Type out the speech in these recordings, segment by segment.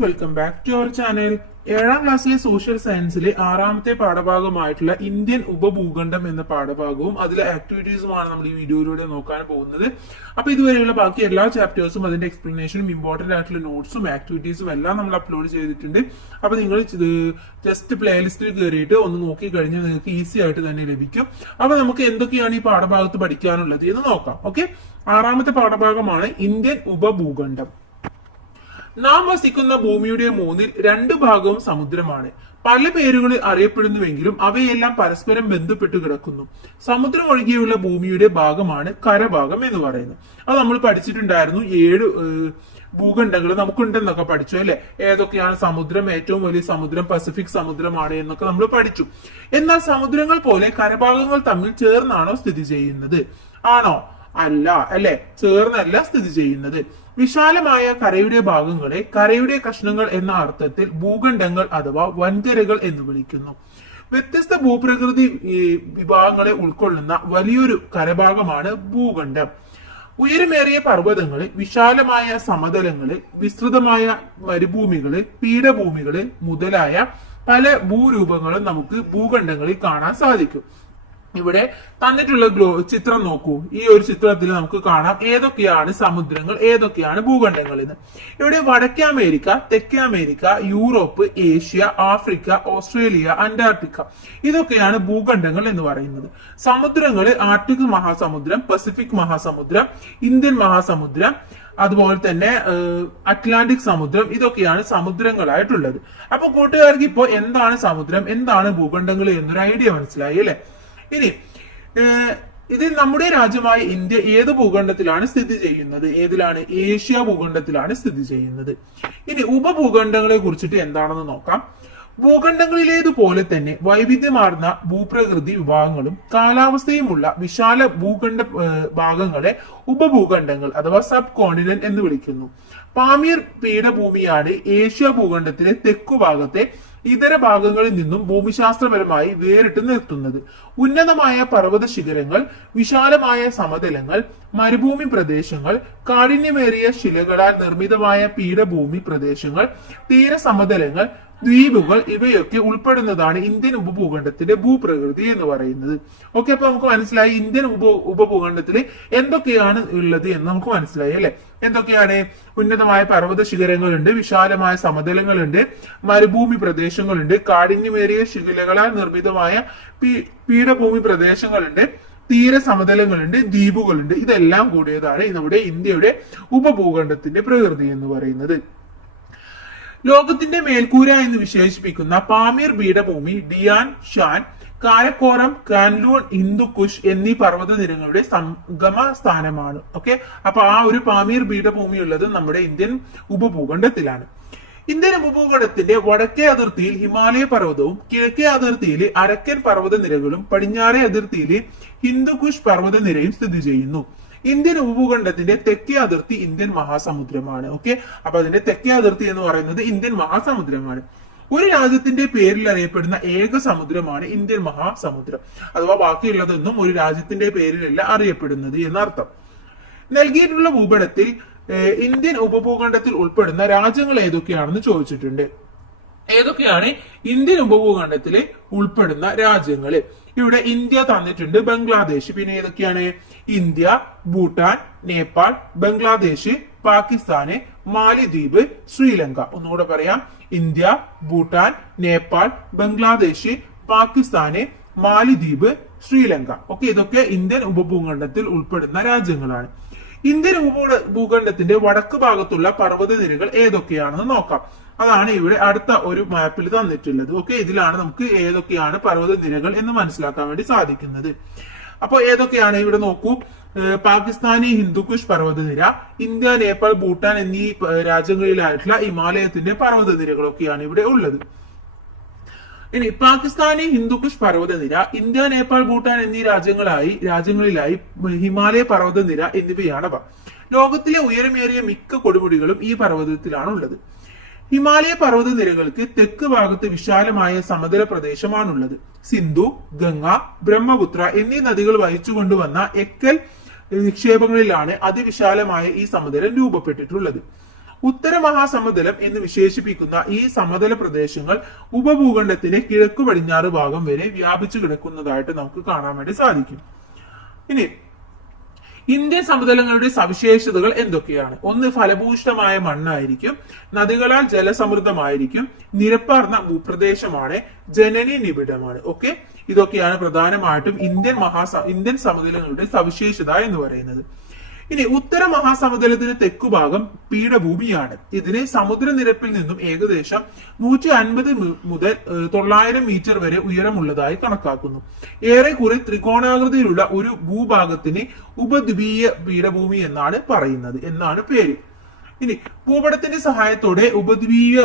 Students, welcome back to our channel. 7ാം ക്ലാസ്സിലെ social സയൻസിലെ 6ാമത്തെ പാഠഭാഗമായിട്ടുള്ള Indian ഉപഭൂഖണ്ഡം എന്ന പാഠഭാഗവും അതിലെ ആക്ടിവിറ്റീസുമാണ് നമ്മൾ ഈ വീഡിയോയിലൂടെ നോക്കാൻ പോകുന്നത്. അപ്പൊ ഇതുവരെയുള്ള ബാക്കി എല്ലാ ചാപ്റ്റേഴ്സും അതിന്റെ എക്സ്പ്ലനേഷനും ഇമ്പോർട്ടന്റ് ആയിട്ടുള്ള നോട്ട്സും ആക്ടിവിറ്റീസും എല്ലാം നമ്മൾ അപ്ലോഡ് ചെയ്തിട്ടുണ്ട്. അപ്പൊ നിങ്ങൾ ജസ്റ്റ് പ്ലേലിസ്റ്റിൽ കയറിയിട്ട് ഒന്ന് നോക്കി കഴിഞ്ഞാൽ നിങ്ങൾക്ക് ഈസി ആയിട്ട് തന്നെ ലഭിക്കും. അപ്പൊ നമുക്ക് എന്തൊക്കെയാണ് ഈ പാഠഭാഗത്ത് പഠിക്കാനുള്ളത് എന്ന് നോക്കാം. ഓക്കെ, 6ാമത്തെ പാഠഭാഗമാണ് ഇന്ത്യൻ ഉപഭൂഖണ്ഡം. നാം വസിക്കുന്ന ഭൂമിയുടെ 2 ഭാഗവും സമുദ്രമാണ്. പല പേരുകളിൽ അറിയപ്പെടുന്നുവെങ്കിലും അവയെല്ലാം പരസ്പരം ബന്ധപ്പെട്ട് കിടക്കുന്നു. സമുദ്രം ഒഴികെയുള്ള ഭൂമിയുടെ ഭാഗമാണ് കരഭാഗം എന്ന് പറയുന്നത്. അത് നമ്മൾ പഠിച്ചിട്ടുണ്ടായിരുന്നു. 7 ഭൂഖണ്ഡങ്ങൾ നമുക്കുണ്ടെന്നൊക്കെ പഠിച്ചു അല്ലെ. ഏതൊക്കെയാണ് സമുദ്രം? ഏറ്റവും വലിയ സമുദ്രം പസഫിക് സമുദ്രമാണ് എന്നൊക്കെ നമ്മൾ പഠിച്ചു. എന്നാൽ സമുദ്രങ്ങൾ പോലെ കരഭാഗങ്ങൾ തമ്മിൽ ചേർന്നാണോ സ്ഥിതി ചെയ്യുന്നത്? ആണോ? അല്ല, അല്ലെ, ചേർന്നല്ല സ്ഥിതി ചെയ്യുന്നത്. വിശാലമായ കരയുടെ ഭാഗങ്ങളെ കരയുടെ കഷ്ണങ്ങൾ എന്ന അർത്ഥത്തിൽ ഭൂഖണ്ഡങ്ങൾ അഥവാ വൻകരകൾ എന്ന് വിളിക്കുന്നു. വ്യത്യസ്ത ഭൂപ്രകൃതി വിഭാഗങ്ങളെ ഉൾക്കൊള്ളുന്ന വലിയൊരു കരഭാഗമാണ് ഭൂഖണ്ഡം. ഉയരമേറിയ പർവ്വതങ്ങള്, വിശാലമായ സമതലങ്ങള്, വിസ്തൃതമായ മരുഭൂമികള്, പീഠഭൂമികള് മുതലായ പല ഭൂരൂപങ്ങളും നമുക്ക് ഭൂഖണ്ഡങ്ങളിൽ കാണാൻ സാധിക്കും. ഇവിടെ തന്നിട്ടുള്ള ചിത്രം നോക്കൂ. ഈ ഒരു ചിത്രത്തിൽ നമുക്ക് കാണാം ഏതൊക്കെയാണ് സമുദ്രങ്ങൾ, ഏതൊക്കെയാണ് ഭൂഖണ്ഡങ്ങൾ എന്ന്. ഇവിടെ വടക്കേ അമേരിക്ക, തെക്കേ America, Europe, Asia, Africa, Australia, Antarctica ഇതൊക്കെയാണ് ഭൂഖണ്ഡങ്ങൾ എന്ന് പറയുന്നത്. സമുദ്രങ്ങള് ആർട്ടിക് മഹാസമുദ്രം, പസഫിക് മഹാസമുദ്രം, ഇന്ത്യൻ മഹാസമുദ്രം, അതുപോലെ തന്നെ അറ്റ്ലാന്റിക് സമുദ്രം ഇതൊക്കെയാണ് സമുദ്രങ്ങളായിട്ടുള്ളത്. അപ്പൊ കൂട്ടുകാർക്ക് ഇപ്പോ എന്താണ് സമുദ്രം, എന്താണ് ഭൂഖണ്ഡങ്ങൾ എന്നൊരു ഐഡിയ മനസ്സിലായി അല്ലെ. ഇനി ഇതിൽ നമ്മുടെ രാജ്യമായ ഇന്ത്യ ഏത് ഭൂഖണ്ഡത്തിലാണ് സ്ഥിതി ചെയ്യുന്നത്? ഏതിലാണ്? ഏഷ്യ ഭൂഖണ്ഡത്തിലാണ് സ്ഥിതി ചെയ്യുന്നത്. ഇനി ഉപഭൂഖണ്ഡങ്ങളെ കുറിച്ചിട്ട് എന്താണെന്ന് നോക്കാം. ഭൂഖണ്ഡങ്ങളിലേതുപോലെ തന്നെ വൈവിധ്യമാർന്ന ഭൂപ്രകൃതി വിഭാഗങ്ങളും കാലാവസ്ഥയുമുള്ള വിശാല ഭൂഖണ്ഡ ഭാഗങ്ങളെ ഉപഭൂഖണ്ഡങ്ങൾ അഥവാ സബ് കോണ്ടിനെന്റ് എന്ന് വിളിക്കുന്നു. പാമീർ പീഠഭൂമിയാണ് ഏഷ്യ ഭൂഖണ്ഡത്തിലെ തെക്കുഭാഗത്തെ ഇതര ഭാഗങ്ങളിൽ നിന്നും ഭൂമിശാസ്ത്രപരമായി വേറിട്ട് നിർത്തുന്നത്. ഉന്നതമായ പർവ്വത ശിഖരങ്ങൾ, വിശാലമായ സമതലങ്ങൾ, മരുഭൂമി പ്രദേശങ്ങൾ, കാഠിന്യമേറിയ ശിലകളാൽ നിർമ്മിതമായ പീഠഭൂമി പ്രദേശങ്ങൾ, തീരസമതലങ്ങൾ, ദ്വീപുകൾ ഇവയൊക്കെ ഉൾപ്പെടുന്നതാണ് ഇന്ത്യൻ ഉപഭൂഖണ്ഡത്തിന്റെ ഭൂപ്രകൃതി എന്ന് പറയുന്നത്. ഓക്കെ, അപ്പൊ നമുക്ക് മനസ്സിലായി ഇന്ത്യൻ ഉപഭൂഖണ്ഡത്തിൽ എന്തൊക്കെയാണ് ഉള്ളത് എന്ന് നമുക്ക് മനസ്സിലായി അല്ലെ. എന്തൊക്കെയാണ്? ഉന്നതമായ പർവ്വത ശിഖരങ്ങളുണ്ട്, വിശാലമായ സമതലങ്ങളുണ്ട്, മരുഭൂമി പ്രദേശങ്ങളുണ്ട്, കാഠിന്യമേറിയ ശിലകളാൽ നിർമ്മിതമായ പീഠഭൂമി പ്രദേശങ്ങളുണ്ട്, തീരസമതലങ്ങളുണ്ട്, ദ്വീപുകളുണ്ട്. ഇതെല്ലാം കൂടിയതാണ് നമ്മുടെ ഇന്ത്യയുടെ ഉപഭൂഖണ്ഡത്തിന്റെ പ്രകൃതി എന്ന് പറയുന്നത്. ലോകത്തിന്റെ മേൽക്കൂര എന്ന് വിശേഷിപ്പിക്കുന്ന പാമീർ പീഠഭൂമി ഡിയാൻ ഷാൻ, കാരക്കോറം, കാൻലൂൺ, ഹിന്ദുക്കുഷ് എന്നീ പർവ്വത നിരകളുടെ സംഗമ സ്ഥാനമാണ്. ഓക്കെ, അപ്പൊ ആ ഒരു പാമീർ പീഠഭൂമി ഉള്ളത് നമ്മുടെ ഇന്ത്യൻ ഉപഭൂഖണ്ഡത്തിലാണ്. ഇന്ത്യൻ ഉപഭൂഖണ്ഡത്തിന്റെ വടക്കേ അതിർത്തിയിൽ ഹിമാലയ പർവ്വതവും, കിഴക്കേ അതിർത്തിയിൽ അരക്കൻ പർവ്വത നിരകളും, പടിഞ്ഞാറേ അതിർത്തിയിൽ ഹിന്ദുക്കുഷ് പർവ്വത നിരയും സ്ഥിതി ചെയ്യുന്നു. ഇന്ത്യൻ ഉപഭൂഖണ്ഡത്തിന്റെ തെക്കേ അതിർത്തി ഇന്ത്യൻ മഹാസമുദ്രമാണ്. ഓക്കെ, അപ്പൊ അതിന്റെ തെക്കേ അതിർത്തി എന്ന് പറയുന്നത് ഇന്ത്യൻ മഹാസമുദ്രമാണ്. ഒരു രാജ്യത്തിന്റെ പേരിൽ അറിയപ്പെടുന്ന ഏക സമുദ്രമാണ് ഇന്ത്യൻ മഹാസമുദ്രം. അഥവാ ബാക്കിയുള്ളതൊന്നും ഒരു രാജ്യത്തിന്റെ പേരിലല്ല അറിയപ്പെടുന്നത് എന്നർത്ഥം. നൽകിയിട്ടുള്ള ഭൂപടത്തിൽ ഇന്ത്യൻ ഉപഭൂഖണ്ഡത്തിൽ ഉൾപ്പെടുന്ന രാജ്യങ്ങൾ ഏതൊക്കെയാണെന്ന് ചോദിച്ചിട്ടുണ്ട്. ഏതൊക്കെയാണ് ഇന്ത്യൻ ഉപഭൂഖണ്ഡത്തിൽ ഉൾപ്പെടുന്ന രാജ്യങ്ങള്? ഇവിടെ ഇന്ത്യ തന്നിട്ടുണ്ട്, ബംഗ്ലാദേശ്, പിന്നെ ഏതൊക്കെയാണ്? ഇന്ത്യ, ഭൂട്ടാൻ, നേപ്പാൾ, ബംഗ്ലാദേശ്, പാകിസ്ഥാന്, മാലിദ്വീപ്, ശ്രീലങ്ക. ഒന്നുകൂടെ പറയാം: ഇന്ത്യ, ഭൂട്ടാൻ, നേപ്പാൾ, ബംഗ്ലാദേശ്, പാകിസ്ഥാന്, മാലിദ്വീപ്, ശ്രീലങ്ക. ഓക്കെ, ഇതൊക്കെ ഇന്ത്യൻ ഉപഭൂഖണ്ഡത്തിൽ ഉൾപ്പെടുന്ന രാജ്യങ്ങളാണ്. ഇന്ത്യൻ ഭൂഖണ്ഡത്തിന്റെ വടക്ക് ഭാഗത്തുള്ള പർവ്വത നിരകൾ ഏതൊക്കെയാണെന്ന് നോക്കാം. അതാണ് ഇവിടെ അടുത്ത ഒരു മാപ്പിൽ തന്നിട്ടുള്ളത്. ഓക്കെ, ഇതിലാണ് നമുക്ക് ഏതൊക്കെയാണ് പർവ്വത നിരകൾ എന്ന് മനസ്സിലാക്കാൻ വേണ്ടി സാധിക്കുന്നത്. അപ്പൊ ഏതൊക്കെയാണ് ഇവിടെ നോക്കൂ. പാകിസ്ഥാനി ഹിന്ദുക്കുഷ് പർവ്വതനിര, ഇന്ത്യ, നേപ്പാൾ, ഭൂട്ടാൻ എന്നീ രാജ്യങ്ങളിലായിട്ടുള്ള ഹിമാലയത്തിന്റെ പർവ്വത നിരകളൊക്കെയാണ് ഇവിടെ ഉള്ളത്. ഇനി പാകിസ്ഥാനി ഹിന്ദുക്കുഷ് പർവ്വതനിര, ഇന്ത്യ, നേപ്പാൾ, ഭൂട്ടാൻ എന്നീ രാജ്യങ്ങളിലായി ഹിമാലയ പർവ്വതനിര എന്നിവയാണവ. ലോകത്തിലെ ഉയരമേറിയ മിക്ക കൊടുമുടികളും ഈ പർവ്വതത്തിലാണ് ഉള്ളത്. ഹിമാലയ പർവ്വത നിരകൾക്ക് തെക്ക് ഭാഗത്ത് വിശാലമായ സമതല പ്രദേശമാണുള്ളത്. സിന്ധു, ഗംഗ, ബ്രഹ്മപുത്ര എന്നീ നദികൾ വഹിച്ചു കൊണ്ടുവന്ന എക്കൽ നിക്ഷേപങ്ങളിലാണ് അതിവിശാലമായ ഈ സമതലം രൂപപ്പെട്ടിട്ടുള്ളത്. ഉത്തര മഹാസമതലം എന്ന് വിശേഷിപ്പിക്കുന്ന ഈ സമതല പ്രദേശങ്ങൾ ഉപഭൂഖണ്ഡത്തിന്റെ കിഴക്കു പടിഞ്ഞാറ് ഭാഗം വരെ വ്യാപിച്ചു കിടക്കുന്നതായിട്ട് നമുക്ക് കാണാൻ വേണ്ടി സാധിക്കും. ഇനി ഇന്ത്യൻ സമതലങ്ങളുടെ സവിശേഷതകൾ എന്തൊക്കെയാണ്? ഒന്ന്, ഫലഭൂഷ്ടമായ മണ്ണായിരിക്കും, നദികളാൽ ജലസമൃദ്ധമായിരിക്കും, നിരപ്പാർന്ന ഭൂപ്രദേശമാണ്, ജനനി നിബിഡമാണ്. ഓക്കെ, ഇതൊക്കെയാണ് പ്രധാനമായിട്ടും ഇന്ത്യൻ സമതലങ്ങളുടെ സവിശേഷത എന്ന് പറയുന്നത്. ഇനി ഉത്തര മഹാസമുദ്രത്തിന് തെക്കുഭാഗം പീഠഭൂമിയാണ്. ഇതിന് സമുദ്രനിരപ്പിൽ നിന്നും ഏകദേശം 150 മുതൽ 900 മീറ്റർ വരെ ഉയരമുള്ളതായി കണക്കാക്കുന്നു. ഏറെക്കുറെ ത്രികോണാകൃതിയിലുള്ള ഒരു ഭൂഭാഗത്തിന് ഉപദ്വീപീയ പീഠഭൂമി എന്നാണ് പേര്. ഇനി ഭൂപടത്തിന്റെ സഹായത്തോടെ ഉപദ്വീപീയ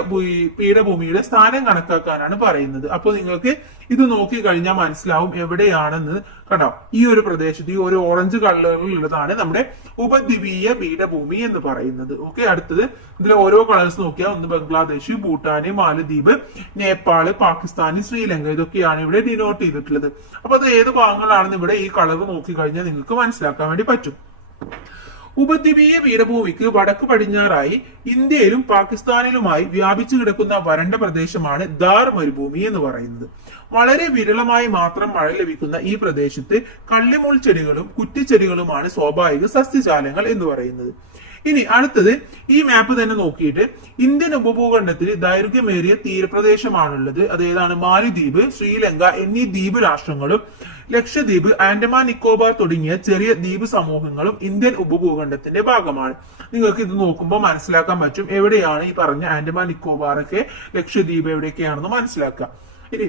പീഠഭൂമിയുടെ സ്ഥാനം കണക്കാക്കാനാണ് പറയുന്നത്. അപ്പോൾ നിങ്ങൾക്ക് ഇത് നോക്കി കഴിഞ്ഞാൽ മനസ്സിലാവും എവിടെയാണെന്ന്. കണ്ടോ, ഈ ഒരു പ്രദേശത്ത് ഈ ഒരു ഓറഞ്ച് കളറിലുള്ളതാണ് നമ്മുടെ ഉപദ്വീപീയ പീഠഭൂമി എന്ന് പറയുന്നത്. ഓക്കെ, അടുത്തത് ഇതിൽ ഓരോ കളേഴ്സ് നോക്കിയാൽ ഒന്ന് ബംഗ്ലാദേശ്, ഭൂട്ടാന്, മാലദ്വീപ്, നേപ്പാള്, പാകിസ്ഥാന്, ശ്രീലങ്ക, ഇതൊക്കെയാണ് ഇവിടെ ഡിനോട്ട് ചെയ്തിട്ടുള്ളത്. അപ്പൊ അത് ഏത് ഭാഗങ്ങളാണെന്ന് ഇവിടെ ഈ കളർ നോക്കി കഴിഞ്ഞാൽ നിങ്ങൾക്ക് മനസ്സിലാക്കാൻ വേണ്ടി പറ്റും. ഉപദ്വീപീയ പീഠഭൂമിക്ക് വടക്ക് പടിഞ്ഞാറായി ഇന്ത്യയിലും പാകിസ്ഥാനിലുമായി വ്യാപിച്ചു കിടക്കുന്ന വരണ്ട പ്രദേശമാണ് ഥാർ മരുഭൂമി എന്ന് പറയുന്നത്. വളരെ വിരളമായി മാത്രം മഴ ലഭിക്കുന്ന ഈ പ്രദേശത്ത് കള്ളിമുൾ ചെടികളും കുറ്റിച്ചെടികളുമാണ് സ്വാഭാവിക സസ്യജാലങ്ങൾ എന്ന് പറയുന്നത്. ഇനി അടുത്തത്, ഈ മാപ്പ് തന്നെ നോക്കിയിട്ട് ഇന്ത്യൻ ഉപഭൂഖണ്ഡത്തിൽ ദൈർഘ്യമേറിയ തീരപ്രദേശമാണുള്ളത്. അതേതാണ്? മാലിദ്വീപ്, ശ്രീലങ്ക എന്നീ ദ്വീപ് രാഷ്ട്രങ്ങളും ലക്ഷദ്വീപ്, ആൻഡമാൻ നിക്കോബാർ തുടങ്ങിയ ചെറിയ ദ്വീപ് സമൂഹങ്ങളും ഇന്ത്യൻ ഉപഭൂഖണ്ഡത്തിന്റെ ഭാഗമാണ്. നിങ്ങൾക്ക് ഇത് നോക്കുമ്പോൾ മനസ്സിലാക്കാൻ പറ്റും എവിടെയാണ് ഈ പറഞ്ഞ ആൻഡമാൻ നിക്കോബാറൊക്കെ, ലക്ഷദ്വീപ് എവിടെയൊക്കെയാണെന്ന് മനസ്സിലാക്കാം. ഇനി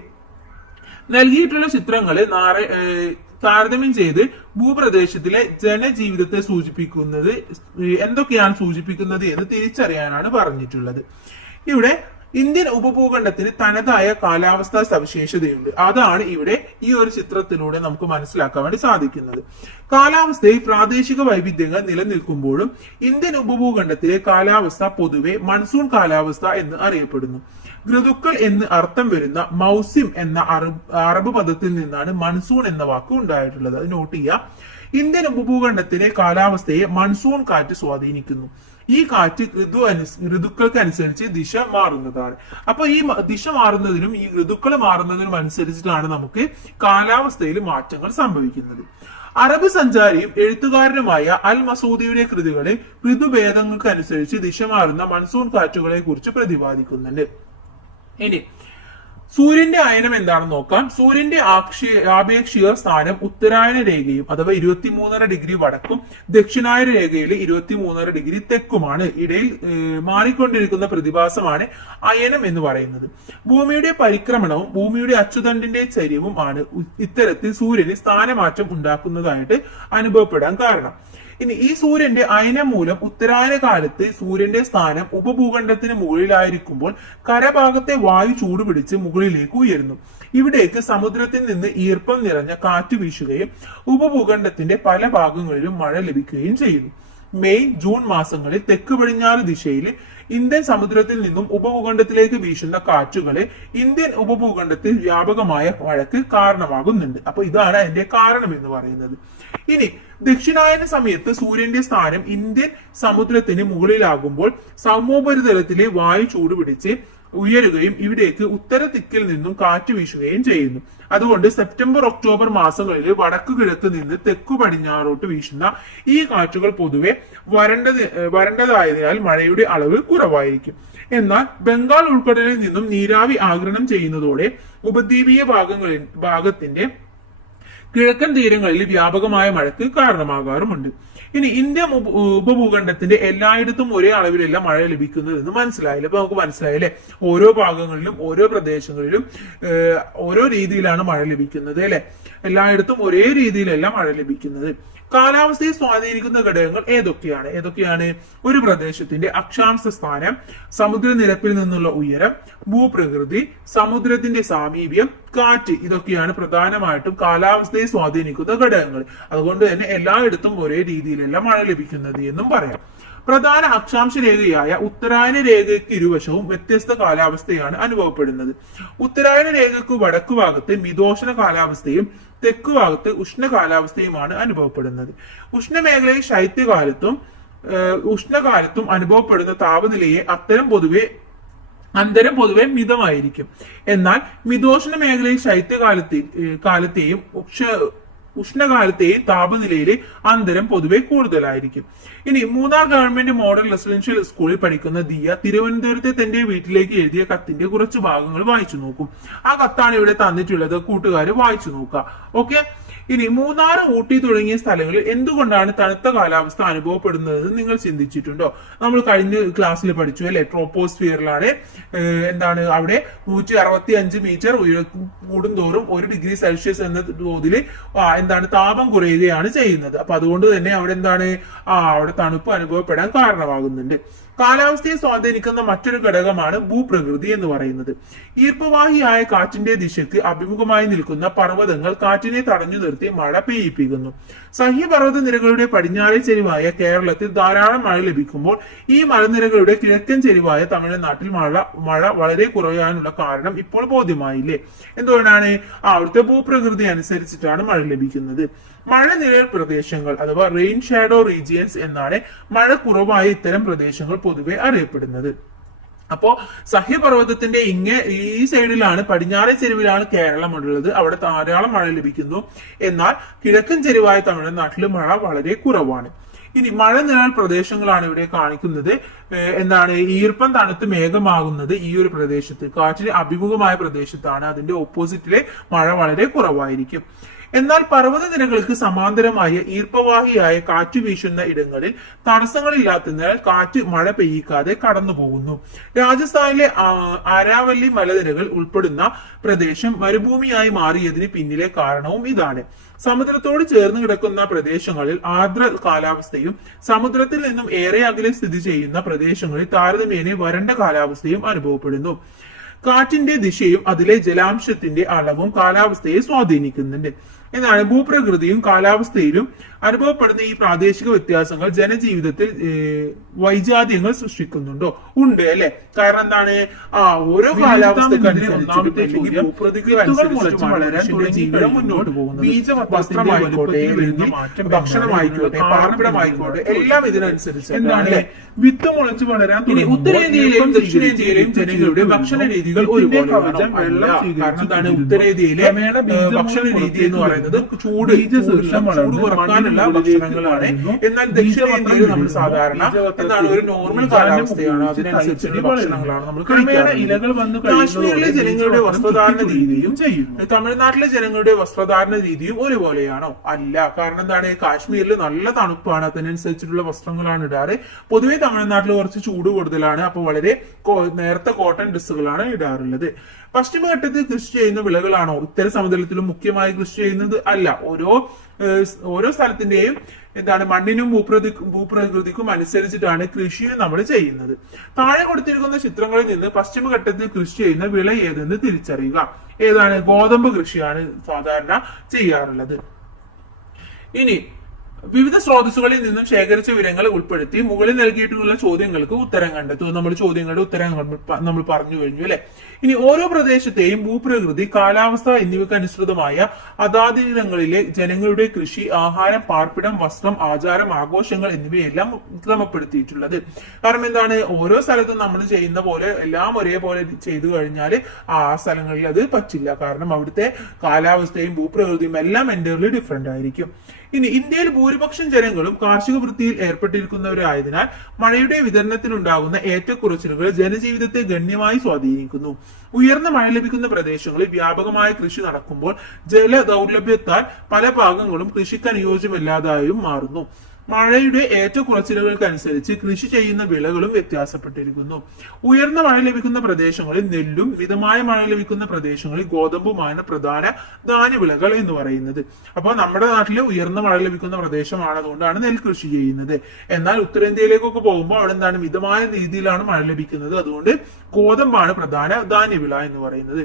നൽകിയിട്ടുള്ള ചിത്രങ്ങള് താരതമ്യം ചെയ്ത് ഭൂപ്രദേശത്തിലെ ജനജീവിതത്തെ സൂചിപ്പിക്കുന്നത് എന്തൊക്കെയാണ് സൂചിപ്പിക്കുന്നത് എന്ന് തിരിച്ചറിയാനാണ് പറഞ്ഞിട്ടുള്ളത്. ഇവിടെ ഇന്ത്യൻ ഉപഭൂഖണ്ഡത്തിന് തനതായ കാലാവസ്ഥാ സവിശേഷതയുണ്ട്. അതാണ് ഇവിടെ ഈ ഒരു ചിത്രത്തിലൂടെ നമുക്ക് മനസ്സിലാക്കാൻ വേണ്ടി സാധിക്കുന്നത്. കാലാവസ്ഥയിൽ പ്രാദേശിക വൈവിധ്യങ്ങൾ നിലനിൽക്കുമ്പോഴും ഇന്ത്യൻ ഉപഭൂഖണ്ഡത്തിലെ കാലാവസ്ഥ പൊതുവെ മൺസൂൺ കാലാവസ്ഥ എന്ന് അറിയപ്പെടുന്നു. ഋതുക്കൾ എന്ന് അർത്ഥം വരുന്ന മൗസിം എന്ന അറബ് പദത്തിൽ നിന്നാണ് മൺസൂൺ എന്ന വാക്ക് ഉണ്ടായിട്ടുള്ളത്. അത് നോട്ട് ചെയ്യുക. ഇന്ത്യൻ ഉപഭൂഖണ്ഡത്തിലെ കാലാവസ്ഥയെ മൺസൂൺ കാറ്റ് സ്വാധീനിക്കുന്നു. ഈ കാറ്റ് ഋതുക്കൾക്ക് അനുസരിച്ച് ദിശ മാറുന്നതാണ്. അപ്പൊ ഈ ദിശ മാറുന്നതിനും ഈ ഋതുക്കൾ മാറുന്നതിനും അനുസരിച്ചിട്ടാണ് നമുക്ക് കാലാവസ്ഥയിൽ മാറ്റങ്ങൾ സംഭവിക്കുന്നത്. അറബ് സഞ്ചാരിയും എഴുത്തുകാരനുമായ അൽ മസൂദിയുടെ കൃതികളിൽ ഋതുഭേദങ്ങൾക്ക് അനുസരിച്ച് ദിശ മാറുന്ന മൺസൂൺ കാറ്റുകളെ കുറിച്ച് പ്രതിപാദിക്കുന്നുണ്ട്. ഇനി സൂര്യന്റെ അയനം എന്താണെന്ന് നോക്കാം. സൂര്യന്റെ ആപേക്ഷിക സ്ഥാനം ഉത്തരായന രേഖയും അഥവാ 23.5 ഡിഗ്രി വടക്കും ദക്ഷിണായന രേഖയിൽ 23.5 ഡിഗ്രി തെക്കുമാണ്. ഇടയിൽ മാറിക്കൊണ്ടിരിക്കുന്ന പ്രതിഭാസമാണ് അയനം എന്ന് പറയുന്നത്. ഭൂമിയുടെ പരിക്രമണവും ഭൂമിയുടെ അച്ചുതണ്ടിന്റെ ചരിവും ആണ് ഇത്തരത്തിൽ സൂര്യന് സ്ഥാനമാറ്റം ഉണ്ടാക്കുന്നതായിട്ട് അനുഭവപ്പെടാൻ കാരണം. ഇനി ഈ സൂര്യന്റെ അയനം മൂലം ഉത്തരായന കാലത്ത് സൂര്യന്റെ സ്ഥാനം ഉപഭൂഖണ്ഡത്തിന് മുകളിലായിരിക്കുമ്പോൾ കരഭാഗത്തെ വായു ചൂടുപിടിച്ച് മുകളിലേക്ക് ഉയരുന്നു. ഇവിടേക്ക് സമുദ്രത്തിൽ നിന്ന് ഈർപ്പം നിറഞ്ഞ കാറ്റ് വീശുകയും ഉപഭൂഖണ്ഡത്തിന്റെ പല ഭാഗങ്ങളിലും മഴ ലഭിക്കുകയും ചെയ്യുന്നു. മെയ്, ജൂൺ മാസങ്ങളിൽ തെക്ക് പടിഞ്ഞാറ് ദിശയിൽ ഇന്ത്യൻ സമുദ്രത്തിൽ നിന്നും ഉപഭൂഖണ്ഡത്തിലേക്ക് വീശുന്ന കാറ്റുകളെ ഇന്ത്യൻ ഉപഭൂഖണ്ഡത്തിൽ വ്യാപകമായ മഴയ്ക്ക് കാരണമാകുന്നുണ്ട്. അപ്പൊ ഇതാണ് അതിന്റെ കാരണം എന്ന് പറയുന്നത്. ഇനി ദക്ഷിണായന സമയത്ത് സൂര്യന്റെ സ്ഥാനം ഇന്ത്യൻ സമുദ്രത്തിന് മുകളിലാകുമ്പോൾ സമോപരിതലത്തിലെ വായു ചൂടുപിടിച്ച് ഉയരുകയും ഇവിടേക്ക് ഉത്തര ദിക്കിൽ നിന്നും കാറ്റ് വീശുകയും ചെയ്യുന്നു. അതുകൊണ്ട് സെപ്റ്റംബർ ഒക്ടോബർ മാസങ്ങളിൽ വടക്കു കിഴക്ക് നിന്ന് തെക്കു പടിഞ്ഞാറോട്ട് വീശുന്ന ഈ കാറ്റുകൾ പൊതുവെ വരണ്ടതായതിനാൽ മഴയുടെ അളവ് കുറവായിരിക്കും. എന്നാൽ ബംഗാൾ ഉൾക്കടലിൽ നിന്നും നീരാവി ആഗിരണം ചെയ്യുന്നതോടെ ഉപദ്വീപീയ ഭാഗത്തിന്റെ കിഴക്കൻ തീരങ്ങളിൽ വ്യാപകമായ മഴയ്ക്ക് കാരണമാകാറുമുണ്ട്. ഇനി ഇന്ത്യ ഉപഭൂഖണ്ഡത്തിന്റെ എല്ലായിടത്തും ഒരേ അളവിലല്ല മഴ ലഭിക്കുന്നത് എന്ന് മനസ്സിലായില്ലേ? അപ്പൊ നമുക്ക് മനസ്സിലായില്ലേ, ഓരോ ഭാഗങ്ങളിലും ഓരോ പ്രദേശങ്ങളിലും ഓരോ രീതിയിലാണ് മഴ ലഭിക്കുന്നത് അല്ലെ. എല്ലായിടത്തും ഒരേ രീതിയിലല്ല മഴ ലഭിക്കുന്നത്. കാലാവസ്ഥയെ സ്വാധീനിക്കുന്ന ഘടകങ്ങൾ ഏതൊക്കെയാണ്? ഒരു പ്രദേശത്തിന്റെ അക്ഷാംശ സ്ഥാനം, സമുദ്രനിരപ്പിൽ നിന്നുള്ള ഉയരം, ഭൂപ്രകൃതി, സമുദ്രത്തിന്റെ സാമീപ്യം, കാറ്റ്, ഇതൊക്കെയാണ് പ്രധാനമായിട്ടും കാലാവസ്ഥയെ സ്വാധീനിക്കുന്ന ഘടകങ്ങൾ. അതുകൊണ്ട് തന്നെ എല്ലായിടത്തും ഒരേ രീതിയിലല്ല മഴ ലഭിക്കുന്നത് എന്നും പറയാം. പ്രധാന അക്ഷാംശ രേഖയായ ഉത്തരായന രേഖയ്ക്ക് ഇരുവശവും വ്യത്യസ്ത കാലാവസ്ഥയാണ് അനുഭവപ്പെടുന്നത്. ഉത്തരായന രേഖയ്ക്ക് വടക്കു ഭാഗത്ത് മിതോഷ്ണ കാലാവസ്ഥയും തെക്കു ഭാഗത്ത് ഉഷ്ണ കാലാവസ്ഥയുമാണ് അനുഭവപ്പെടുന്നത്. ഉഷ്ണമേഖലയിൽ ശൈത്യകാലത്തും ഉഷ്ണകാലത്തും അനുഭവപ്പെടുന്ന താപനിലയെ അന്തരം പൊതുവെ മിതമായിരിക്കും. എന്നാൽ മിതോഷ്ണ മേഖലയിൽ കാലത്തെയും ഉഷ്ണകാലത്തെയും താപനിലയിലെ അന്തരം പൊതുവെ കൂടുതലായിരിക്കും. ഇനി മൂന്നാർ ഗവൺമെന്റ് മോഡൽ റെസിഡൻഷ്യൽ സ്കൂളിൽ പഠിക്കുന്ന ദിയ തിരുവനന്തപുരത്തെ തന്റെ വീട്ടിലേക്ക് എഴുതിയ കത്തിന്റെ കുറച്ച് ഭാഗങ്ങൾ വായിച്ചു നോക്കും. ആ കത്താണ് ഇവിടെ തന്നിട്ടുള്ളത്, കൂട്ടുകാര് വായിച്ചു നോക്കുക. ഓക്കെ. ഇനി മൂന്നാർ, ഊട്ടി തുടങ്ങിയ സ്ഥലങ്ങളിൽ എന്തുകൊണ്ടാണ് തണുത്ത കാലാവസ്ഥ അനുഭവപ്പെടുന്നത് നിങ്ങൾ ചിന്തിച്ചിട്ടുണ്ടോ? നമ്മൾ കഴിഞ്ഞ ക്ലാസ്സിൽ പഠിച്ചു അല്ലെ, ട്രോപ്പോസ്ഫിയറിലാണ് അവിടെ 165 മീറ്റർ കൂടുന്തോറും 1 ഡിഗ്രി സെൽഷ്യസ് എന്ന തോതിൽ താപം കുറയുകയാണ് ചെയ്യുന്നത്. അപ്പൊ അതുകൊണ്ട് തന്നെ അവിടെ അവിടെ തണുപ്പ് അനുഭവപ്പെടാൻ കാരണമാകുന്നുണ്ട്. കാലാവസ്ഥയെ സ്വാധീനിക്കുന്ന മറ്റൊരു ഘടകമാണ് ഭൂപ്രകൃതി എന്ന് പറയുന്നത്. ഈർപ്പവാഹിയായ കാറ്റിന്റെ ദിശയ്ക്ക് അഭിമുഖമായി നിൽക്കുന്ന പർവ്വതങ്ങൾ കാറ്റിനെ തടഞ്ഞു നിർത്തി മഴ പെയ്യിപ്പിക്കുന്നു. സഹ്യപർവ്വത നിരകളുടെ പടിഞ്ഞാറേ ചെരിവായ കേരളത്തിൽ ധാരാളം മഴ ലഭിക്കുമ്പോൾ ഈ മലനിരകളുടെ കിഴക്കൻ ചെരിവായ തമിഴ്നാട്ടിൽ മഴ വളരെ കുറയാനുള്ള കാരണം ഇപ്പോൾ ബോധ്യമായില്ലേ? എന്തുകൊണ്ടാണ്? അവിടുത്തെ ഭൂപ്രകൃതി അനുസരിച്ചിട്ടാണ് മഴ ലഭിക്കുന്നത്. മഴനിഴൽ പ്രദേശങ്ങൾ അഥവാ റെയിൻ ഷാഡോ റീജിയൻസ് എന്നാണ് മഴ കുറവായ ഇത്തരം പ്രദേശങ്ങൾ പൊതുവെ അറിയപ്പെടുന്നത്. അപ്പോ സഹ്യപർവ്വതത്തിന്റെ ഈ സൈഡിലാണ്, പടിഞ്ഞാറേ ചെരുവിലാണ് കേരളം ഉള്ളത്. അവിടെ ധാരാളം മഴ ലഭിക്കുന്നു. എന്നാൽ കിഴക്കൻ ചെരുവായ തമിഴ്നാട്ടിൽ മഴ വളരെ കുറവാണ്. ഇനി മഴനിഴൽ പ്രദേശങ്ങളാണ് ഇവിടെ കാണിക്കുന്നത്. ഈർപ്പം തണുത്ത് മേഘമാകുന്നത് ഈ ഒരു പ്രദേശത്ത്, കാറ്റിന് അഭിമുഖമായ പ്രദേശത്താണ്. അതിന്റെ ഓപ്പോസിറ്റിലെ മഴ വളരെ കുറവായിരിക്കും. എന്നാൽ പർവ്വതനിരകൾക്ക് സമാന്തരമായ ഈർപ്പവാഹിയായ കാറ്റ് വീശുന്ന ഇടങ്ങളിൽ തടസ്സങ്ങളില്ലാത്തതിനാൽ കാറ്റ് മഴ പെയ്യിക്കാതെ കടന്നു പോകുന്നു. രാജസ്ഥാനിലെ ആരാവല്ലി മലനിരകൾ ഉൾപ്പെടുന്ന പ്രദേശം മരുഭൂമിയായി മാറിയതിന് പിന്നിലെ കാരണവും ഇതാണ്. സമുദ്രത്തോട് ചേർന്ന് കിടക്കുന്ന പ്രദേശങ്ങളിൽ ആർദ്ര കാലാവസ്ഥയും സമുദ്രത്തിൽ നിന്നും ഏറെ അകലെ സ്ഥിതി ചെയ്യുന്ന പ്രദേശങ്ങളിൽ താരതമ്യേന വരണ്ട കാലാവസ്ഥയും അനുഭവപ്പെടുന്നു. കാറ്റിന്റെ ദിശയും അതിലെ ജലാംശത്തിന്റെ അളവും കാലാവസ്ഥയെ സ്വാധീനിക്കുന്നുണ്ട്. എന്നാണ് ഭൂപ്രകൃതിയും കാലാവസ്ഥയിലും അനുഭവപ്പെടുന്ന ഈ പ്രാദേശിക വ്യത്യാസങ്ങൾ ജനജീവിതത്തിൽ വൈജാത്യങ്ങൾ സൃഷ്ടിക്കുന്നുണ്ടോ? ഉണ്ട് അല്ലെ? കാരണം ഓരോ ജീവിതം മുന്നോട്ട് പോകുന്നത്, വസ്ത്രമായിക്കോട്ടെ, ഭക്ഷണമായിക്കോട്ടെ, പാർപ്പിടമായിക്കോട്ടെ, എല്ലാം ഇതിനനുസരിച്ച് എന്താണ് വിത്ത് മുളച്ച് വളരാൻ. ഉത്തരേന്ത്യയിലെയും ദക്ഷിണേന്ത്യയിലെയും ജനങ്ങളുടെ ഭക്ഷണ രീതികൾ ഒരുപോലെ. കാരണം ഉത്തരേന്ത്യയിലെ ഭക്ഷണ രീതി എന്ന് പറയുന്നത് ചൂട് കുറക്കാനുള്ള ഭക്ഷണങ്ങളാണ്. എന്നാൽ ദക്ഷിണേന്ത്യയിൽ നമ്മൾ സാധാരണ ഒരു നോർമൽ കാലാവസ്ഥയാണ്, അതിനനുസരിച്ചുള്ള ഭക്ഷണങ്ങളാണ് നമ്മൾ കഴിക്കുന്നത്. കാശ്മീരിലെ ജനങ്ങളുടെ വസ്ത്രധാരണ രീതിയും തമിഴ്നാട്ടിലെ ജനങ്ങളുടെ വസ്ത്രധാരണ രീതിയും ഒരുപോലെയാണോ? അല്ല. കാരണം കാശ്മീരിൽ നല്ല തണുപ്പാണ്, അതിനനുസരിച്ചിട്ടുള്ള വസ്ത്രങ്ങളാണ് ഇടാറ്. പൊതുവെ തമിഴ്നാട്ടിൽ കുറച്ച് ചൂട് കൂടുതലാണ്. അപ്പൊ വളരെ നേരത്തെ കോട്ടൺ ഡ്രസ്സുകളാണ് ഇടാറുള്ളത്. പശ്ചിമഘട്ടത്തിൽ കൃഷി ചെയ്യുന്ന വിളകളാണോ ഉത്തര സമതലത്തിലും മുഖ്യമായി കൃഷി ചെയ്യുന്നത്? അല്ല. ഓരോ സ്ഥലത്തിന്റെയും മണ്ണിനും ഭൂപ്രകൃതിക്കും അനുസരിച്ചിട്ടാണ് കൃഷിയും നമ്മൾ ചെയ്യുന്നത്. താഴെ കൊടുത്തിരിക്കുന്ന ചിത്രങ്ങളിൽ നിന്ന് പശ്ചിമഘട്ടത്തിൽ കൃഷി ചെയ്യുന്ന വിള ഏതെന്ന് തിരിച്ചറിയുക. ഗോതമ്പ് കൃഷിയാണ് സാധാരണ ചെയ്യാറുള്ളത്. ഇനി വിവിധ സ്രോതസ്സുകളിൽ നിന്നും ശേഖരിച്ച വിവരങ്ങൾ ഉൾപ്പെടുത്തി മുകളിൽ നൽകിയിട്ടുള്ള ചോദ്യങ്ങൾക്ക് ഉത്തരം കണ്ടെത്തും. നമ്മൾ ചോദ്യങ്ങളുടെ ഉത്തരം നമ്മൾ പറഞ്ഞു കഴിഞ്ഞു അല്ലെ? ഇനി ഓരോ പ്രദേശത്തെയും ഭൂപ്രകൃതി, കാലാവസ്ഥ എന്നിവയ്ക്ക് അനുസൃതമായ അതാതിടങ്ങളിലെ ജനങ്ങളുടെ കൃഷി, ആഹാരം, പാർപ്പിടം, വസ്ത്രം, ആചാരം, ആഘോഷങ്ങൾ എന്നിവയെല്ലാം ക്രമപ്പെടുത്തിയിട്ടുള്ളത്. കാരണം ഓരോ സ്ഥലത്തും നമ്മൾ ചെയ്യുന്ന പോലെ എല്ലാം ഒരേപോലെ ചെയ്തു കഴിഞ്ഞാൽ ആ സ്ഥലങ്ങളിൽ അത് പറ്റില്ല. കാരണം അവിടുത്തെ കാലാവസ്ഥയും ഭൂപ്രകൃതിയും എല്ലാം എൻ്റർലി ഡിഫറെന്റ് ആയിരിക്കും. ഇനി ഇന്ത്യയിൽ ഭൂരിപക്ഷം ജനങ്ങളും കാർഷിക വൃത്തിയിൽ ഏർപ്പെട്ടിരിക്കുന്നവരായതിനാൽ മഴയുടെ വിതരണത്തിലുണ്ടാകുന്ന ഏറ്റക്കുറച്ചിലുകൾ ജനജീവിതത്തെ ഗണ്യമായി സ്വാധീനിക്കുന്നു. ഉയർന്ന മഴ ലഭിക്കുന്ന പ്രദേശങ്ങളിൽ വ്യാപകമായ കൃഷി നടക്കുമ്പോൾ ജല ദൗർലഭ്യത്താൽ പല ഭാഗങ്ങളും കൃഷിക്ക് അനുയോജ്യമല്ലാതായും മാറുന്നു. മഴയുടെ ഏറ്റക്കുറച്ചിലുകൾക്കനുസരിച്ച് കൃഷി ചെയ്യുന്ന വിളകളും വ്യത്യാസപ്പെട്ടിരിക്കുന്നു. ഉയർന്ന മഴ ലഭിക്കുന്ന പ്രദേശങ്ങളിൽ നെല്ലും, മിതമായ മഴ ലഭിക്കുന്ന പ്രദേശങ്ങളിൽ ഗോതമ്പുമാണ് പ്രധാന ധാന്യവിളകൾ എന്ന് പറയുന്നത്. അപ്പോൾ നമ്മുടെ നാട്ടിൽ ഉയർന്ന മഴ ലഭിക്കുന്ന പ്രദേശമാണ്, അതുകൊണ്ടാണ് നെൽകൃഷി ചെയ്യുന്നത്. എന്നാൽ ഉത്തരേന്ത്യയിലേക്കൊക്കെ പോകുമ്പോൾ അവിടെ മിതമായ രീതിയിലാണ് മഴ ലഭിക്കുന്നത്, അതുകൊണ്ട് ഗോതമ്പാണ് പ്രധാന ധാന്യവിള എന്ന് പറയുന്നത്.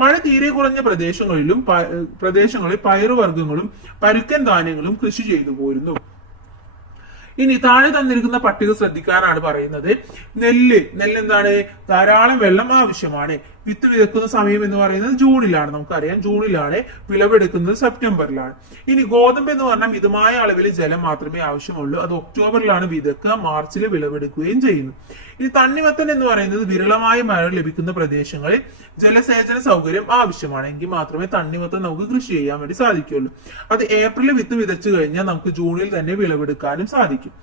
മഴ തീരെ കുറഞ്ഞ പ്രദേശങ്ങളിൽ പയറുവർഗ്ഗങ്ങളും പരുക്കൻ ധാന്യങ്ങളും കൃഷി ചെയ്തു പോരുന്നു. ഇനി താഴെ തന്നിരിക്കുന്ന പട്ടിക ശ്രദ്ധിക്കാനാണ് പറയുന്നത്. നെല്ല് ധാരാളം വെള്ളം ആവശ്യമാണ്. വിത്ത് വിതക്കുന്ന സമയം എന്ന് പറയുന്നത് ജൂണിലാണ്. നമുക്കറിയാം ജൂണിലാണ്, വിളവെടുക്കുന്നത് സെപ്റ്റംബറിലാണ്. ഇനി ഗോതമ്പ് എന്ന് പറഞ്ഞാൽ മിതമായ അളവിൽ ജലം മാത്രമേ ആവശ്യമുള്ളൂ. അത് ഒക്ടോബറിലാണ് വിതക്കുക, മാർച്ചിൽ വിളവെടുക്കുകയും ചെയ്യുന്നു. ഇനി തണ്ണിമത്തൻ എന്ന് പറയുന്നത് വിരളമായ മഴ ലഭിക്കുന്ന പ്രദേശങ്ങളിൽ ജലസേചന സൗകര്യം ആവശ്യമാണ്. എങ്കിൽ മാത്രമേ തണ്ണിമത്തൻ നമുക്ക് കൃഷി ചെയ്യാൻ വേണ്ടി സാധിക്കുള്ളൂ. അത് ഏപ്രിലിൽ വിത്ത് വിതച്ചു കഴിഞ്ഞാൽ നമുക്ക് ജൂണിൽ തന്നെ വിളവെടുക്കാനും സാധിക്കും.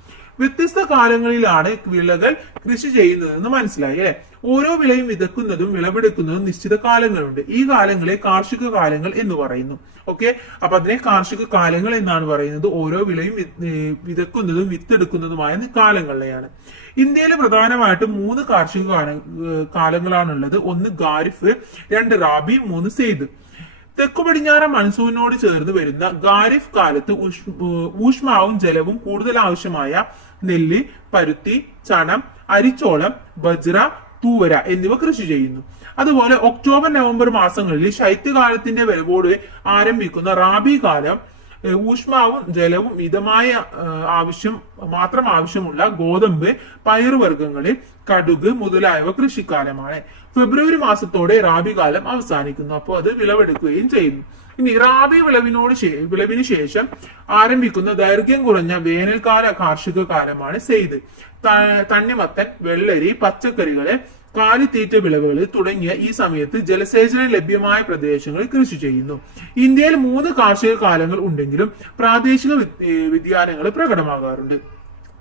വ്യത്യസ്ത കാലങ്ങളിലാണ് വിളകൾ കൃഷി ചെയ്യുന്നതെന്ന് മനസ്സിലായി അല്ലെ. ഓരോ വിളയും വിതക്കുന്നതും വിളവെടുക്കുന്നതും നിശ്ചിത കാലങ്ങളുണ്ട്. ഈ കാലങ്ങളെ കാർഷിക കാലങ്ങൾ എന്ന് പറയുന്നു. ഓക്കെ, അപ്പൊ അതിനെ കാർഷിക കാലങ്ങൾ എന്നാണ് പറയുന്നത്. ഓരോ വിളയും വിതക്കുന്നതും വിത്തെടുക്കുന്നതുമായ കാലങ്ങളിലെയാണ്. ഇന്ത്യയിൽ പ്രധാനമായിട്ടും 3 കാർഷിക കാലങ്ങളാണുള്ളത്. 1 ഖാരിഫ്, 2 റാബി, 3 സെയ്ദ്. തെക്കു പടിഞ്ഞാറൻ മൺസൂണിനോട് ചേർന്ന് വരുന്ന ഖാരിഫ് കാലത്ത് ഊഷ്മാവും ജലവും കൂടുതൽ ആവശ്യമായ നെല്ല്, പരുത്തി, ചണം, അരിച്ചോളം, ബജ്ര, തൂവര എന്നിവ കൃഷി ചെയ്യുന്നു. അതുപോലെ ഒക്ടോബർ നവംബർ മാസങ്ങളിൽ ശൈത്യകാലത്തിന്റെ വരവോട് ആരംഭിക്കുന്ന റാബി കാലം ഊഷ്മാവും ജലവും മിതമായ മാത്രം ആവശ്യമുള്ള ഗോതമ്പ്, പയറുവർഗ്ഗങ്ങള്, കടുക് മുതലായവ കൃഷിക്കാലമാണ്. ഫെബ്രുവരി മാസത്തോടെ റാബി കാലം അവസാനിക്കുന്നു. അപ്പോൾ അത് വിളവെടുക്കുകയും ചെയ്യുന്നു. ഇനി റാബി വിളവിന് ശേഷം ആരംഭിക്കുന്ന ദൈർഘ്യം കുറഞ്ഞ വേനൽക്കാല കാർഷിക കാലമാണ് സെയ്ദ്. തണ്ണിമത്തൻ, വെള്ളരി, പച്ചക്കറികള്, കാലിത്തീറ്റ വിളവുകൾ തുടങ്ങിയ ഈ സമയത്ത് ജലസേചനം ലഭ്യമായ പ്രദേശങ്ങളിൽ കൃഷി ചെയ്യുന്നു. ഇന്ത്യയിൽ 3 കാർഷിക കാലങ്ങൾ ഉണ്ടെങ്കിലും പ്രാദേശിക വ്യതിയാനങ്ങൾ പ്രകടമാകാറുണ്ട്.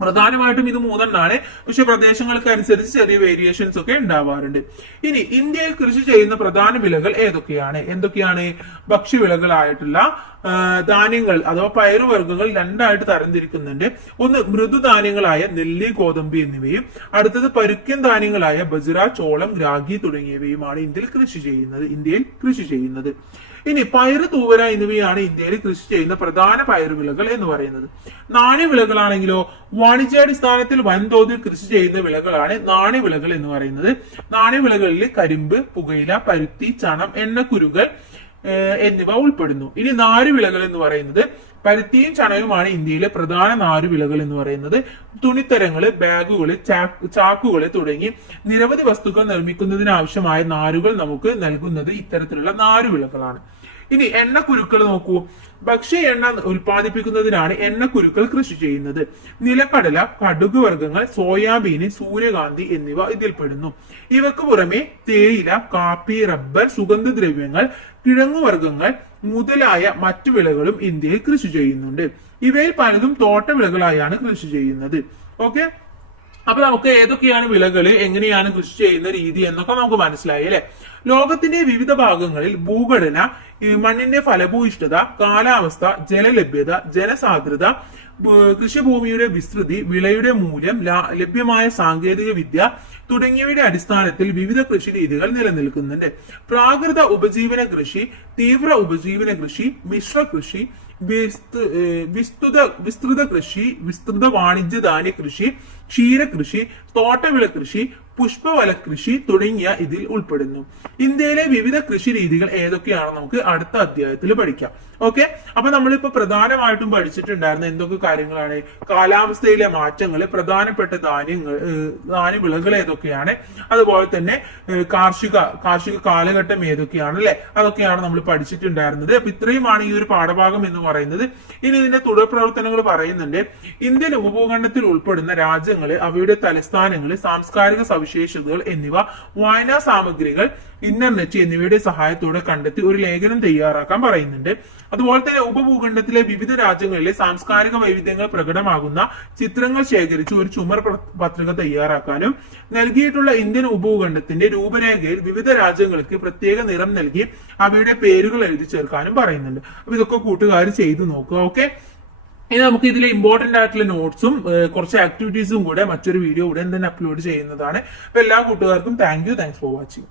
പ്രധാനമായിട്ടും ഇത് 3 പക്ഷെ പ്രദേശങ്ങൾക്ക് അനുസരിച്ച് ചെറിയ വേരിയേഷൻസ് ഒക്കെ ഉണ്ടാവാറുണ്ട്. ഇനി ഇന്ത്യയിൽ കൃഷി ചെയ്യുന്ന പ്രധാന വിളകൾ എന്തൊക്കെയാണ്? ഭക്ഷ്യവിളകളായിട്ടുള്ള ധാന്യങ്ങൾ അഥവാ പയറുവർഗ്ഗങ്ങൾ 2ആയിട്ട് തരംതിരിക്കുന്നുണ്ട്. ഒന്ന് മൃദുധാന്യങ്ങളായ നെല്ല്, ഗോതമ്പ് എന്നിവയും അടുത്തത് പരുക്കൻ ധാന്യങ്ങളായ ബജ്ര, ചോളം, രാഗി തുടങ്ങിയവയുമാണ് ഇന്ത്യയിൽ കൃഷി ചെയ്യുന്നത്. ഇനി പയറ്, തൂവര എന്നിവയാണ് ഇന്ത്യയിൽ കൃഷി ചെയ്യുന്ന പ്രധാന പയറുവിളകൾ എന്ന് പറയുന്നത്. നാണ്യവിളകളാണെങ്കിലോ വാണിജ്യാടിസ്ഥാനത്തിൽ വൻതോതിൽ കൃഷി ചെയ്യുന്ന വിളകളാണ് നാണ്യവിളകൾ എന്ന് പറയുന്നത്. നാണ്യവിളകളിൽ കരിമ്പ്, പുകയില, പരുത്തി, ചണം, എണ്ണക്കുരുകൾ എന്നിവ ഉൾപ്പെടുന്നു. ഇനി നാരുവിളകൾ എന്ന് പറയുന്നത് പരുത്തിയും ചണയുമാണ് ഇന്ത്യയിലെ പ്രധാന നാരുവിളകൾ എന്ന് പറയുന്നത്. തുണിത്തരങ്ങള്, ബാഗുകള്, ചാക്കുകള് തുടങ്ങി നിരവധി വസ്തുക്കൾ നിർമ്മിക്കുന്നതിനാവശ്യമായ നാരുകൾ നമുക്ക് നൽകുന്നത് ഇത്തരത്തിലുള്ള നാരുവിളകളാണ്. ഇനി എണ്ണക്കുരുക്കൾ നോക്കൂ. ഭക്ഷ്യ എണ്ണ ഉൽപ്പാദിപ്പിക്കുന്നതിനാണ് എണ്ണക്കുരുക്കൾ കൃഷി ചെയ്യുന്നത്. നിലക്കടല, കടുക് വർഗ്ഗങ്ങൾ, സോയാബീന്, സൂര്യകാന്തി എന്നിവ ഇതിൽപ്പെടുന്നു. ഇവക്ക് പുറമെ തേയില, കാപ്പി, റബ്ബർ, സുഗന്ധദ്രവ്യങ്ങൾ, കിഴങ്ങുവർഗ്ഗങ്ങൾ മുതലായ മറ്റു വിളകളും ഇന്ത്യയിൽ കൃഷി ചെയ്യുന്നുണ്ട്. ഇവയിൽ പലതും തോട്ടവിളകളായാണ് കൃഷി ചെയ്യുന്നത്. ഓക്കെ, അപ്പൊ നമുക്ക് ഏതൊക്കെയാണ് വിളകള്, എങ്ങനെയാണ് കൃഷി ചെയ്യുന്ന രീതി എന്നൊക്കെ നമുക്ക് മനസ്സിലായി അല്ലെ. ലോകത്തിന്റെ വിവിധ ഭാഗങ്ങളിൽ ഭൂഘടന, മണ്ണിന്റെ ഫലഭൂയിഷ്ഠത, കാലാവസ്ഥ, ജലലഭ്യത, ജനസാന്ദ്രത, കൃഷിഭൂമിയുടെ വിസ്തൃതി, വിളയുടെ മൂല്യം, ലഭ്യമായ സാങ്കേതിക വിദ്യ തുടങ്ങിയവയുടെ അടിസ്ഥാനത്തിൽ വിവിധ കൃഷി രീതികൾ നിലനിൽക്കുന്നുണ്ട്. പ്രാകൃത ഉപജീവന കൃഷി, തീവ്ര ഉപജീവന കൃഷി, മിശ്ര കൃഷി, വിസ്തൃത കൃഷി, വിസ്തൃത വാണിജ്യധാന്യ കൃഷി, ക്ഷീരകൃഷി, തോട്ടവിള കൃഷി, പുഷ്പവല കൃഷി തുടങ്ങിയ ഇതിൽ ഉൾപ്പെടുന്നു. ഇന്ത്യയിലെ വിവിധ കൃഷി രീതികൾ ഏതൊക്കെയാണ് നമുക്ക് അടുത്ത അധ്യായത്തിൽ പഠിക്കാം. ഓക്കെ, അപ്പൊ നമ്മളിപ്പോ പ്രധാനമായിട്ടും പഠിച്ചിട്ടുണ്ടായിരുന്ന എന്തൊക്കെ കാര്യങ്ങളാണ്? കാലാവസ്ഥയിലെ മാറ്റങ്ങൾ, പ്രധാനപ്പെട്ട ധാന്യവിളകൾ ഏതൊക്കെയാണ്, അതുപോലെ തന്നെ കാർഷിക കാലഘട്ടം ഏതൊക്കെയാണ് അല്ലെ, അതൊക്കെയാണ് നമ്മൾ പഠിച്ചിട്ടുണ്ടായിരുന്നത്. അപ്പൊ ഇത്രയുമാണ് ഈ ഒരു പാഠഭാഗം എന്ന് പറയുന്നത്. ഇനി ഇതിന്റെ തുടർ പ്രവർത്തനങ്ങൾ പറയുന്നുണ്ട്. ഇന്ത്യൻ ഉപഭൂഖണ്ഡത്തിൽ ഉൾപ്പെടുന്ന രാജ്യങ്ങൾ, അവയുടെ തലസ്ഥാനങ്ങൾ, സാംസ്കാരിക സവിശേഷതകൾ എന്നിവ വായനാ സാമഗ്രികൾ, ഇന്റർനെറ്റ് എന്നിവയുടെ സഹായത്തോടെ കണ്ടെത്തി ഒരു ലേഖനം തയ്യാറാക്കാൻ പറയുന്നുണ്ട്. അതുപോലെ തന്നെ ഉപഭൂഖണ്ഡത്തിലെ വിവിധ രാജ്യങ്ങളിലെ സാംസ്കാരിക വൈവിധ്യങ്ങൾ പ്രകടമാകുന്ന ചിത്രങ്ങൾ ശേഖരിച്ച് ഒരു ചുമർ പത്രിക തയ്യാറാക്കാനും, നൽകിയിട്ടുള്ള ഇന്ത്യൻ ഉപഭൂഖണ്ഡത്തിന്റെ രൂപരേഖയിൽ വിവിധ രാജ്യങ്ങൾക്ക് പ്രത്യേക നിറം നൽകി അവയുടെ പേരുകൾ എഴുതി ചേർക്കാനും പറയുന്നുണ്ട്. അപ്പൊ ഇതൊക്കെ കൂട്ടുകാർ ചെയ്തു നോക്കുക. ഓക്കെ, ഇനി നമുക്ക് ഇതിലെ ഇമ്പോർട്ടന്റ് ആയിട്ടുള്ള നോട്ട്സും കുറച്ച് ആക്ടിവിറ്റീസും കൂടെ മറ്റൊരു വീഡിയോ ഉടൻ തന്നെ അപ്ലോഡ് ചെയ്യുന്നതാണ്. അപ്പൊ എല്ലാ കൂട്ടുകാർക്കും താങ്ക്സ് ഫോർ വാച്ചിങ്.